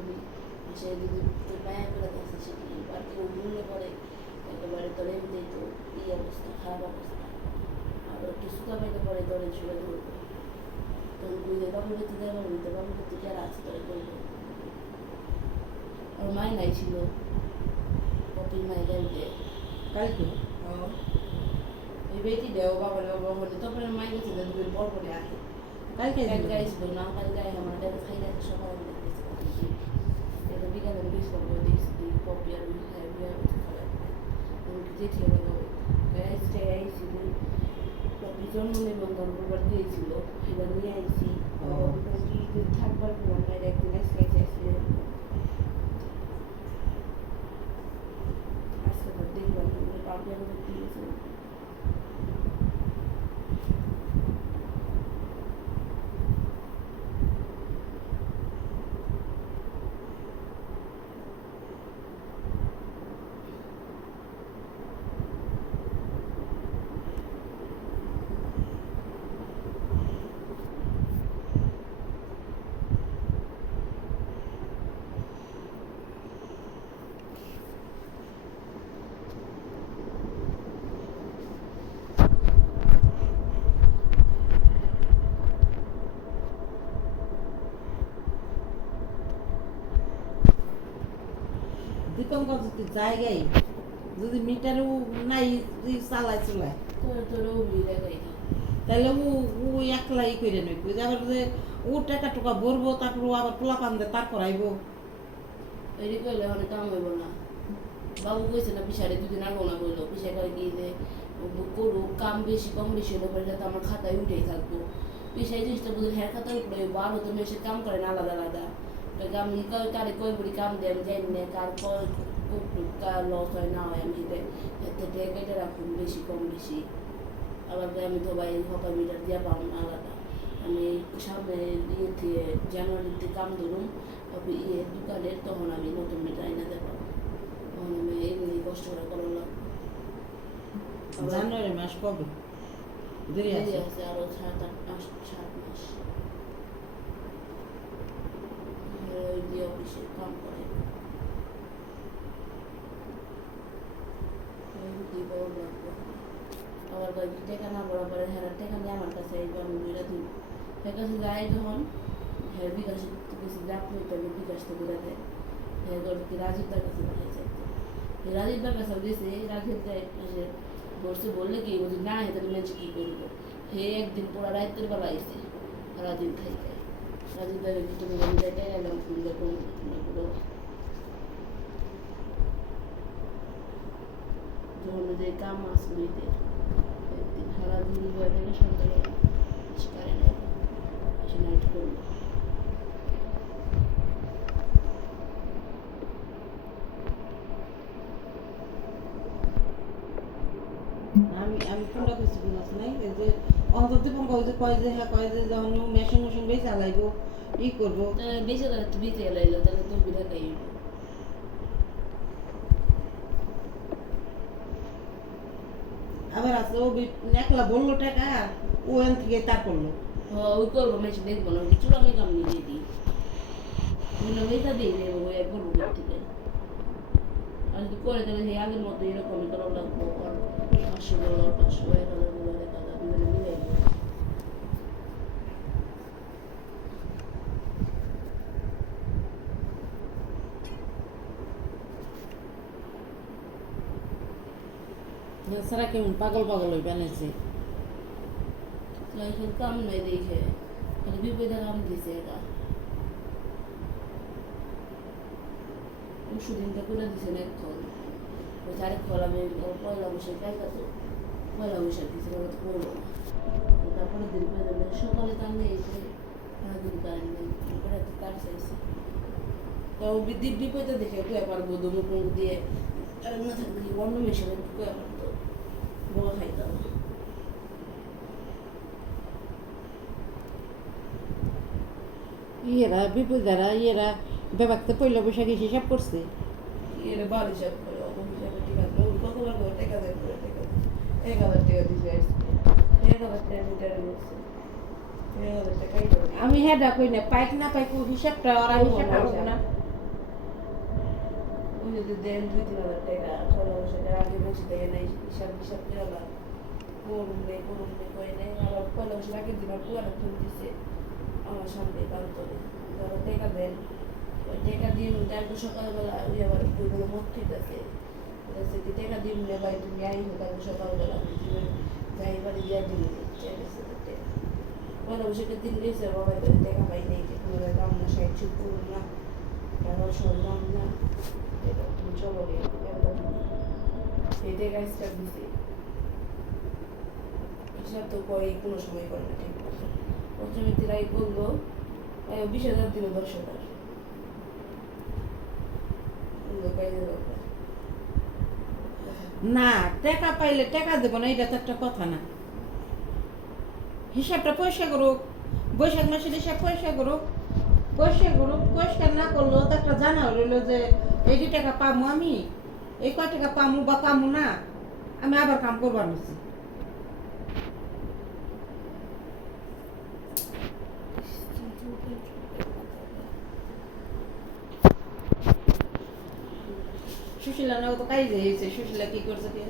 করবি, সে যদি তুই মায়া করে দেখে সেটি আর কেউ ভুলে পড়ে একেবারে তোর এমনি তো এই অবস্থা, খারাপ অবস্থা। আর একটু সুতা পেতে পরে তোর ছুড়ে ধরবো, তখন বুঝে বাবুর ক্ষেত্রে দেওয়া পারবি তো, বাবুর ক্ষেত্রে যারা আছে তোরা করবো। আর মায় নাই ছিল, পপির মায় কালকে ওই বেটি দেও বাবার বাবা হলে তারপরে মায় গেছে দুদিন পর পরে আসে। কালকে আসবো না, কালকে আমার দেখা খাই গেছে সকালে দেখতেছি এটা বিকালে বেশ করবো দেখছি পপি আর বিয়া করতে খাবার জেঠিয়ে লাগাবো গাইজটাই আইসি পপি জন্ম নিবন্ধন করবার দিয়েছিল, এবার নিয়ে আইসি থাকবার পর মায়ের একদিন আজকে আজকে তো দেখবার পাপি আমাদের দিয়েছে। দীপঙ্কর যদি জায়গায় যদি মিটারও নাই যদি চালায় চলায় তাহলে ও একলাই করে নেব, আবার যে ও টাকা টুকা ভরবো তারপর ও আবার পোলা পান দেয় তারপর আইব এটি করলে অনেক কাম হইব না। বাবু কইছে না পিসারে দুদিন আগে না করলো, পিসা করে গিয়ে যে করুক কাম বেশি কম বেশি হলে পরে তো আমার খাতায় উঠেই থাকবো। পিসাই জিনিসটা বুঝে হ্যাঁ খাতার উপরে 12 তো মেসে কাম করেন আলাদা আলাদা, আমি কারে কয় বলি কাম দেয় আমি জানি না কার কার লস হয় না হয়, আমি কেটে রাখুন বেশি কম বেশি। আবার আমি তো ভাই হকার মিটার দিয়ে পাবো না আলাদা। আমি সামনে ইয়েতে জানুয়ারিতে কাম ধরুন দোকানের, তখন আমি নতুন মিটার আইনা দেবো, তখন আমি এমনি কষ্ট করে করা লাগবে। জানুয়ারি মাস কবে? দেরি আছে আরো 7 মাস ওই দিয়ে অফিসে কাম করে আবার কয়েকদিন টেকা না বরাবর হ্যাঁ টেকা নিয়ে আমার কাছে এই আমি দুইটা দিন এর কাছে যাই যখন হ্যাঁ বিকাশে কিছু ডাক্তার বিকাশ থেকে দেয় হ্যাঁ কি রাজীবদার কাছে পাঠিয়েছে, রাজীবদার কাছে গেছে, রাজীব দেয় বসে বললে কি বলছি না হেতে মেয়েছে কী করবো, হে একদিন পুরা রাতের বেলা এসে রাজীব খাইতে রাজীবদার তুমি যাইতে গেলাম দেখুন যখন যে কাম আসবে একদিন সারাদিন থেকে সন্ধ্যাবে শিকারে নেই এসে নাইট করবো। আমি কোনটা কইছি বুঝছ নাই যে অন্তত দীপঙ্কর যে কয় যে হ্যাঁ কয় যে যখন মেশিন মেশিন বেশি চালাইবো ই করবো বেশি করে তুই বেঁচে এলাইলো তাহলে তো বিরাট খাইব। আবার আছে ও একলা বললো টাকা ও এন থেকে তা করলো ওই করবো মেশিন দেখবো না চুল আমি কাম নিয়ে দিই মেয়েটা দিয়ে দেবো ওই করবো থেকে আর যদি করে তাহলে সেই আগের মতো এরকমই করা লাগবো আর 500 $500 $1000 বিভিন্ন মিলে সারা কেমন পাগল পাগল হয়ে বানিয়েছে এখন কাম নাই দেখে খালি বিপদে কাম দিছে এটা ওষুধটা করে দিছে না এখন ওই তারিখ ফল আমি পয়লা বৈশাখ দেখা তো পয়লা বৈশাখ দিছে ওরা তো করবো না তারপরে দিন করে দেবে সকালে কাম নেই এসে সারাদিন কারেন্ট নেই তারপরে এত কাজ চাইছে তো বিদ্যুৎ বিপদে দেখে কয়ে পারবো দুমুখ মুখ দিয়ে না থাকলে অন্য মেশিনে কয়ে পারতো বড় খাইতাম ইয়েরা বিপুলদারা ইয়েরা ব্যাপারটা পয়লা বৈশাখে হিসাব করছে এর বাল হিসাব করে অত হিসাবে ঠিক আছে কতবার করে টাকা দেয় করে টাকা 1000 টাকা দিছে 1000 টাকা মিটারে নিচ্ছে 1000 টাকাই আমি হ্যাঁ কই না পাইক না পাইক হিসাবটা আর হিসাবটা করব না যদি দেন 2-3 হাজার টাকা পয়লা বৈশাখের আগে বেশি দেয় নাই হিসাব করে না করুন করে নেই আবার পয়লা বৈশাখ আগের দিন আর পুরানো ফুল দিছে আমার সামনে বান্তরে ধরো টাকা দেন ওই টাকা দিয়ে কালকে সকালবেলা ওই আবার ওইগুলো মদ খেতেছে কি টাকা দিন নে ভাই তুমি আই হো কালকে সকালবেলা যাই বাড়ি দিয়া দিন চাইছে পয়লা বৈশাখের দিন গেছে বাবা টাকা পাই নেই যে কোনো দাম না সাইড ছুট করুন না টাকা সরলাম না এটা তুমি চলো এই টাকা স্টার্ট দিছে হিসাব তো করে কোনো সময় করে না ঠিক মতো পঞ্চমীতে রায় করলো 20,000 দিল 10,000 না টাকা পাইলে টাকা দেবো না এটা তো একটা কথা না হিসাবটা পয়সা করুক বৈশাখ মাসের হিসাব পয়সা করুক পরিষ্কার না করলেও তো একটা জানা রইলো যে এই যে টাকা পামু আমি এই কয় টাকা পামু বা পামু না আমি আবার কাম করবার নিচ্ছি সুশীলা না তো কাজ হয়েছে সুশীলা কি করছে কি